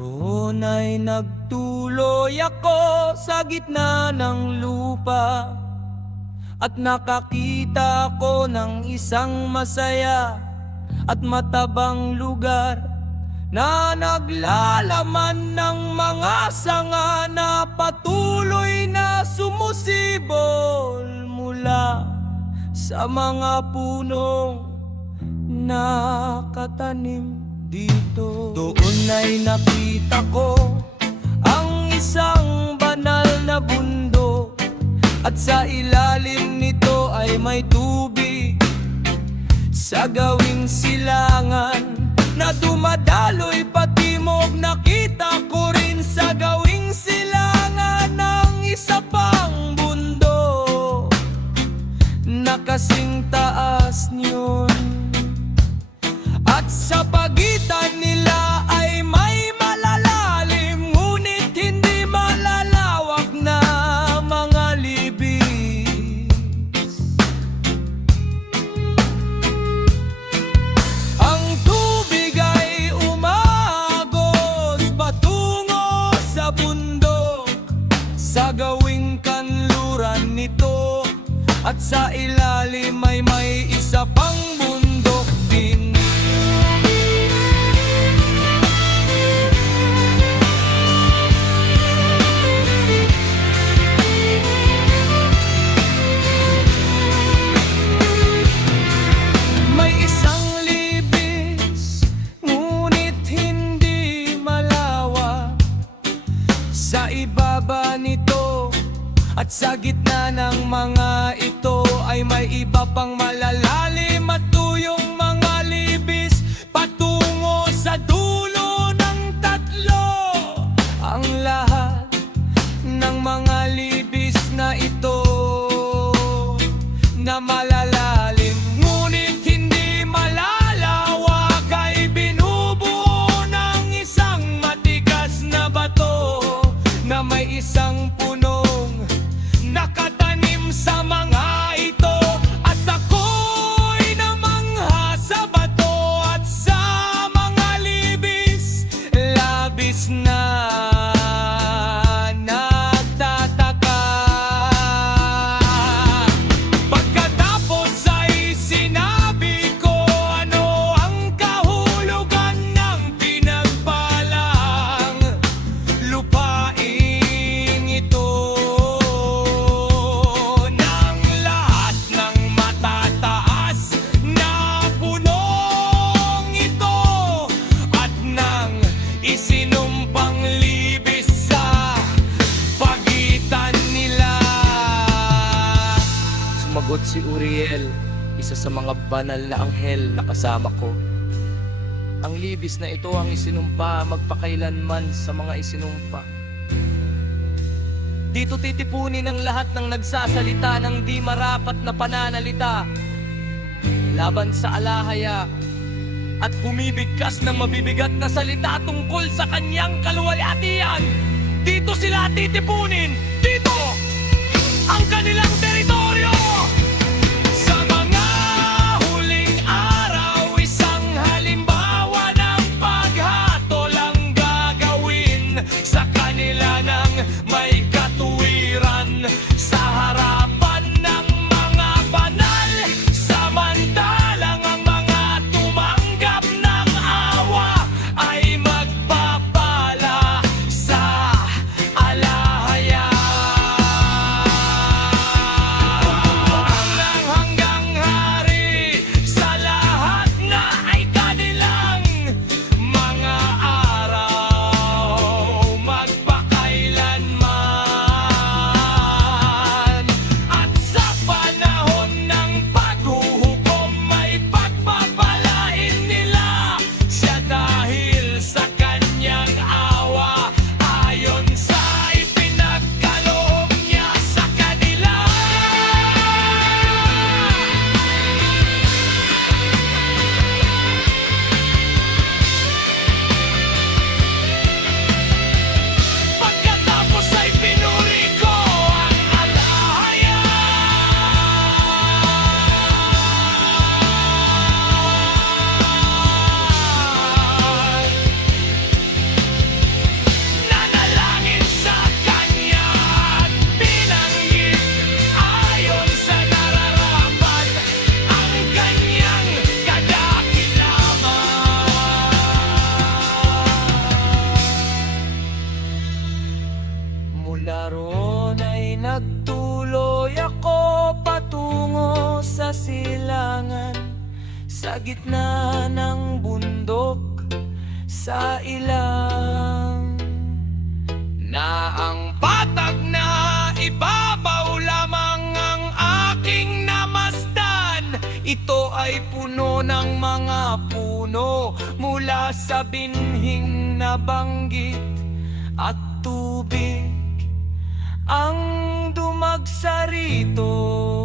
Naroon ay nagtuloy ako sa gitna ng lupa, at nakakita ko ng isang masaya at matabang lugar na naglalaman ng mga sanga na patuloy na sumusibol mula sa mga punong nakatanim dito. Doon ay nakita ko ang isang banal na bundok, at sa ilalim nito ay may tubig sa gawing silangan na dumadaloy patimog. Nakita ko rin sa gawing silangan ng isa pang bundok na kasing taas niyon, at sa pagitan nila ay may malalalim ngunit hindi malalawak na mga libis. Ang tubig ay umagos patungo sa bundok sa gawing kanluran nito, at sa ilalim ay may isa pang bundok din. May isang libis, ngunit hindi malawak sa ibaba nito, at sa gitna ng mga ito ay may iba pang malalalim at tuyong mga libis patungo sa dulo ng tatlo. Ang lahat ng mga libis na ito na malalalim ngunit hindi malalawak ay binubuo ng isang matigas na bato na may isang punong nakatanim sa mga ito. At ako'y namangha sa bato at sa mga libis, labis na nagtataka. Pagkatapos ay sinabi ko, ano ang kahulugan ng pinagpalang lupain ito? Ng lahat ng matataas na punong ito, at ng isinumpang libis sa pagitan nila. Sumagot si Uriel, isa sa mga banal na anghel na kasama ko. Ang libis na ito ang isinumpa magpakailanman sa mga isinumpa. Dito titipunin ang lahat ng nagsasalita ng di marapat na pananalita laban sa alahaya, at bumibigkas ng mabibigat na salita tungkol sa kanyang kaluwalhatian. Dito sila titipunin, dito ang kanilang teritoryo. Sa mga huling araw, isang halimbawa ng paghatol ang gagawin sa kanila ng may katuwiran sa harapan ng mga banal, samantalang ang mga tumanggap ng awa ay magpapala sa alahaya. sa gitna ng bundok, sa ilang na ang patag na ibabaw lamang ang aking namasdan. Ito ay puno ng mga puno mula sa binhing nabanggit, at tubig ang dumagsa rito.